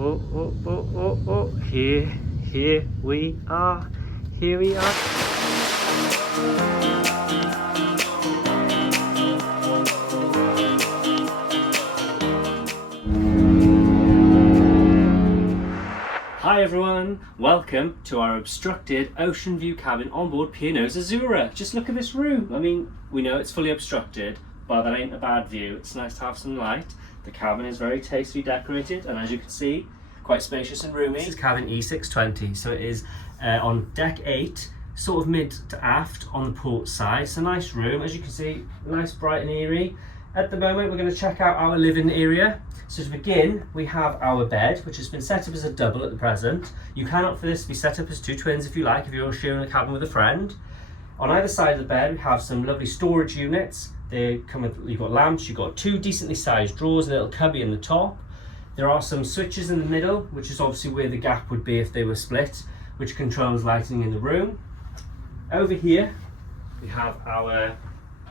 Here we are. Here we are. Hi everyone, welcome to our obstructed ocean view cabin on board P&O Azura. Just look at this room. I mean, we know it's fully obstructed, but that ain't a bad view. It's nice to have some light. The cabin is very tastefully decorated, and as you can see, quite spacious and roomy. This is cabin E620, so it is on deck 8, sort of mid to aft on the port side. It's a nice room, as you can see, nice, bright and airy. At the moment, we're going to check out our living area. So to begin, we have our bed, which has been set up as a double at the present. You can opt for this to be set up as 2 twins if you like, if you're sharing a cabin with a friend. On either side of the bed, we have some lovely storage units. They come with, you've got lamps, you've got 2 decently sized drawers, a little cubby in the top. There are some switches in the middle, which is obviously where the gap would be if they were split, which controls lighting in the room. Over here, we have our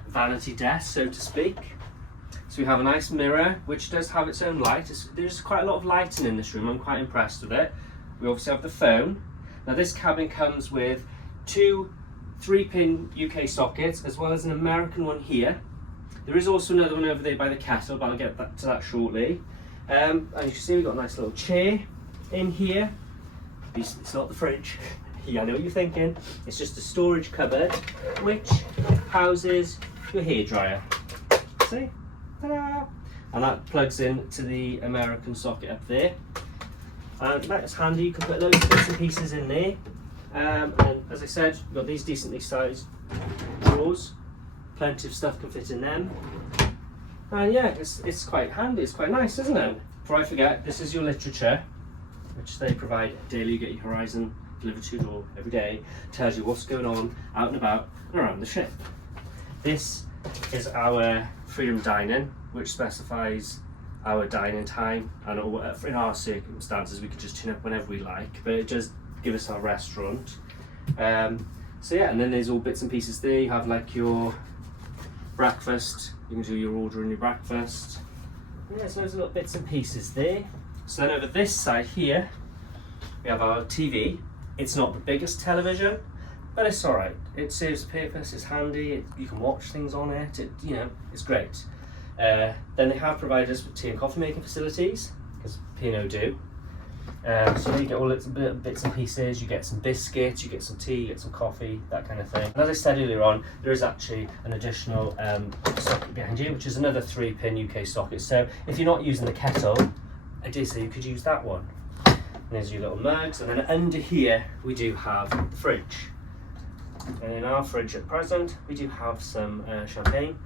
vanity desk, so to speak. So we have a nice mirror, which does have its own light. There's quite a lot of lighting in this room. I'm quite impressed with it. We obviously have the phone. Now this cabin comes with 2 3-pin UK sockets, as well as an American one here. There is also another one over there by the kettle, but I'll get back to that shortly. And you can see we've got a nice little chair in here. It's not the fridge. Yeah, I know what you're thinking. It's just a storage cupboard, which houses your hairdryer. See? Ta-da! And that plugs in to the American socket up there. And that's handy, you can put loads of bits and pieces in there. And as I said, we've got these decently sized drawers. Plenty of stuff can fit in them. And yeah, it's quite handy, it's quite nice, isn't it? Before I forget, this is your literature, which they provide daily. You get your Horizon delivered to your door every day. Tells you what's going on out and about around the ship. This is our freedom dining, which specifies our dining time, and in our circumstances we can just turn up whenever we like, but it does give us our restaurant. So yeah, and then there's all bits and pieces there. You have like your breakfast, you can do your order and your breakfast. Yeah, so there's little bits and pieces there. So then over this side here we have our TV. It's not the biggest television, but it's alright. It serves a purpose, it's handy, you can watch things on it, you know, it's great. Then they have provided us with tea and coffee making facilities, because P&O do. So you get all little bits and pieces, you get some biscuits, you get some tea, you get some coffee, that kind of thing. And as I said earlier on, there is actually an additional socket behind you, which is another 3-pin UK socket. So if you're not using the kettle, I dare say you could use that one. And there's your little mugs, and then under here we do have the fridge. And in our fridge at present, we do have some champagne,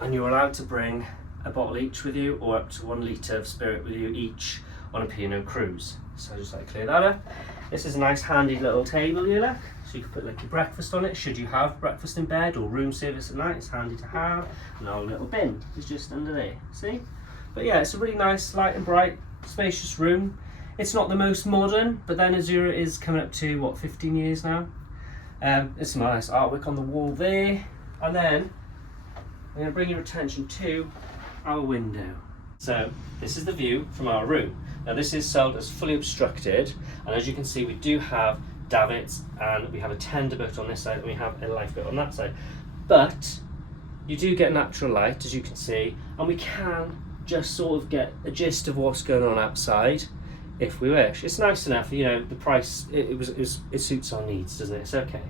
and you're allowed to bring a bottle each with you, or up to 1 litre of spirit with you each on a P&O cruise. So I just like to clear that up. This is a nice handy little table here, look. So you can put like your breakfast on it, should you have breakfast in bed or room service at night. It's handy to have. And our little bin is just under there, see? But yeah, it's a really nice, light and bright, spacious room. It's not the most modern, but then Azura is coming up to, what, 15 years now? There's some nice artwork on the wall there. And then I'm going to bring your attention to our window. So this is the view from our room. Now this is sold as fully obstructed, and as you can see we do have davits, and we have a tender boat on this side, and we have a lifeboat on that side. But you do get natural light, as you can see, and we can just sort of get a gist of what's going on outside if we wish. It's nice enough, you know, the price, it suits our needs, doesn't it? It's okay.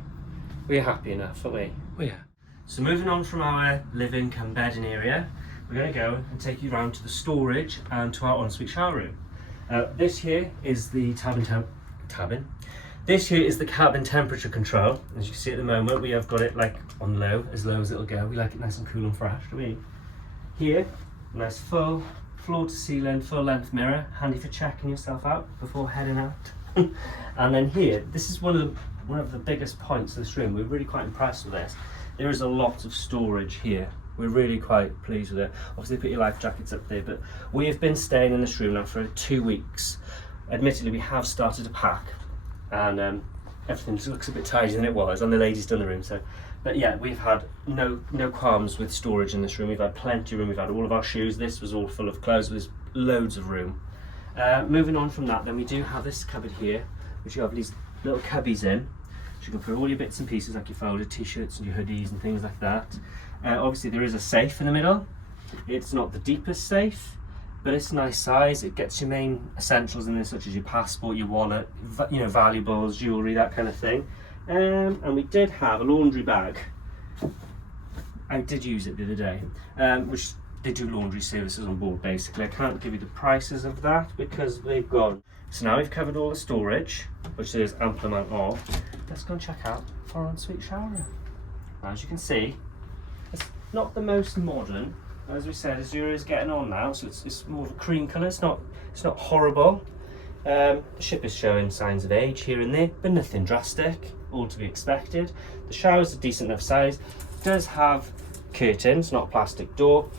We're happy enough, aren't we? We are. So moving on from our living come bedding area, we're going to go and take you around to the storage and to our ensuite shower room. This here is the This here is the cabin temperature control. As you can see at the moment, we have got it like on low as it'll go. We like it nice and cool and fresh, do we? Here, nice full floor to ceiling, full length mirror, handy for checking yourself out before heading out. And then here, this is one of the biggest points of this room. We're really quite impressed with this. There is a lot of storage here. We're really quite pleased with it. Obviously put your life jackets up there, but we have been staying in this room now for 2 weeks. Admittedly, we have started to pack, and everything just looks a bit tidier than it was, and the ladies done the room. So, but yeah, we've had no qualms with storage in this room. We've had plenty of room. We've had all of our shoes. This was all full of clothes. There's loads of room. Moving on from that, then we do have this cupboard here, which you have these little cubbies in. So you can put all your bits and pieces like your folded t-shirts and your hoodies and things like that. Obviously there is a safe in the middle. It's not the deepest safe, but it's a nice size. It gets your main essentials in there, such as your passport, your wallet, you know, valuables, jewellery, that kind of thing. And we did have a laundry bag. I did use it the other day, which they do laundry services on board basically. I can't give you the prices of that because they've gone. So now we've covered all the storage, which there's ample amount of. Let's go and check out our ensuite shower room. As you can see, it's not the most modern. As we said, Azura is getting on now, so it's more of a cream colour. It's not horrible. The ship is showing signs of age here and there, but nothing drastic, all to be expected. The shower's a decent enough size. It does have curtains, not a plastic door.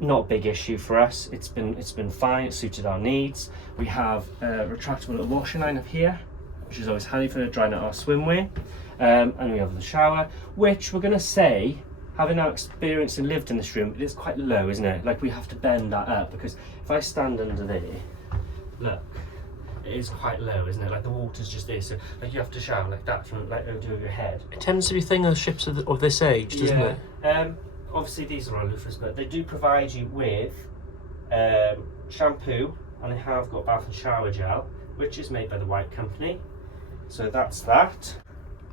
Not a big issue for us. It's been fine. It suited our needs. We have a retractable little washing line up here, which is always handy for drying out our swimwear. And we have the shower, which we're going to say, having now experienced and lived in this room, it is quite low, isn't it? Like we have to bend that up, because if I stand under there, look, it is quite low, isn't it? Like the water's just there, so like you have to shower like that from like over your head. It tends to be a thing of ships of this age, doesn't it? Obviously these are all loofahs, but they do provide you with shampoo, and they have got bath and shower gel, which is made by the White Company. So that's that.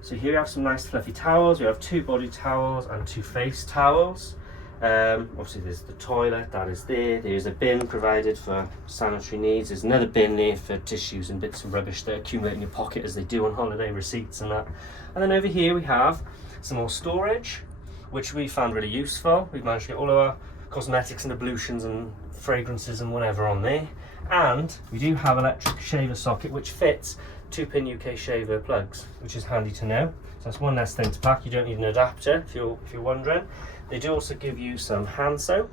So here we have some nice fluffy towels. We have 2 body towels and 2 face towels. Obviously there's the toilet, that is there. There's a bin provided for sanitary needs. There's another bin there for tissues and bits of rubbish that accumulate in your pocket as they do on holiday, receipts and that. And then over here we have some more storage, which we found really useful. We've managed to get all of our cosmetics and ablutions and fragrances and whatever on there. And we do have electric shaver socket, which fits 2-pin UK shaver plugs, which is handy to know. So that's one less thing to pack. You don't need an adapter if you're wondering. They do also give you some hand soap,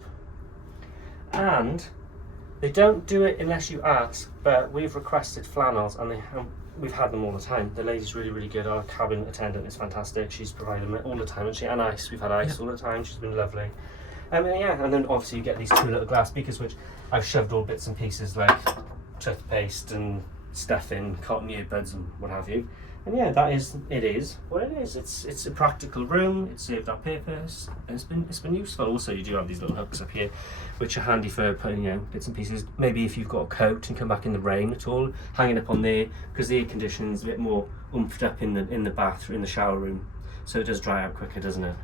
and they don't do it unless you ask, but we've requested flannels, and we've had them all the time. The lady's really good. Our cabin attendant is fantastic. She's provided them all the time, and ice. We've had ice all the time. She's been lovely. And then obviously you get these 2 little glass beakers, which I've shoved all bits and pieces like toothpaste and stuff in, cotton earbuds and what have you. And yeah, it is what it is. It's a practical room. It served our purpose, and it's been useful. Also, you do have these little hooks up here, which are handy for putting, you know, bits and pieces. Maybe if you've got a coat and come back in the rain at all, hanging up on there, because the air conditioning's a bit more oomphed up in the bathroom, in the shower room, so it does dry out quicker, doesn't it?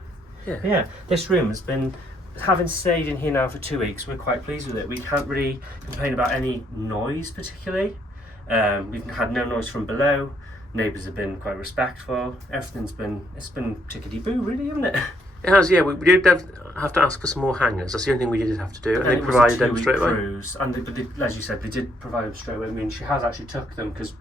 Yeah. This room has been, having stayed in here now for 2 weeks, we're quite pleased with it. We can't really complain about any noise particularly. We've had no noise from below. Neighbours have been quite respectful. It's been tickety-boo really, hasn't it? It has, yeah. We did have to ask for some more hangers. That's the only thing we did have to do, and they provided them straight away. Cruise, and as you said, they did provide them straight away. I mean, she has actually took them because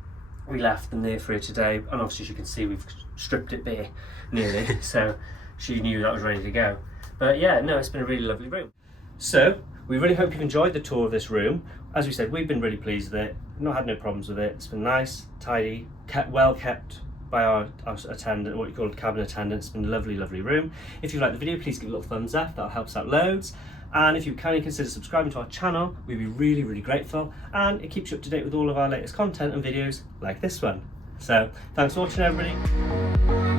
we left them there for her today, and obviously as you can see, we've stripped it bare nearly, so she knew that was ready to go. But yeah, no, it's been a really lovely room. So we really hope you've enjoyed the tour of this room. As we said, we've been really pleased with it. Not had no problems with it. It's been nice, tidy, well kept by our attendant, what you call cabin attendant. It's been a lovely room. If you like the video, please give it a little thumbs up. That helps out loads. And if you kindly consider subscribing to our channel, we'd be really grateful. And it keeps you up to date with all of our latest content and videos like this one. So thanks for watching, everybody.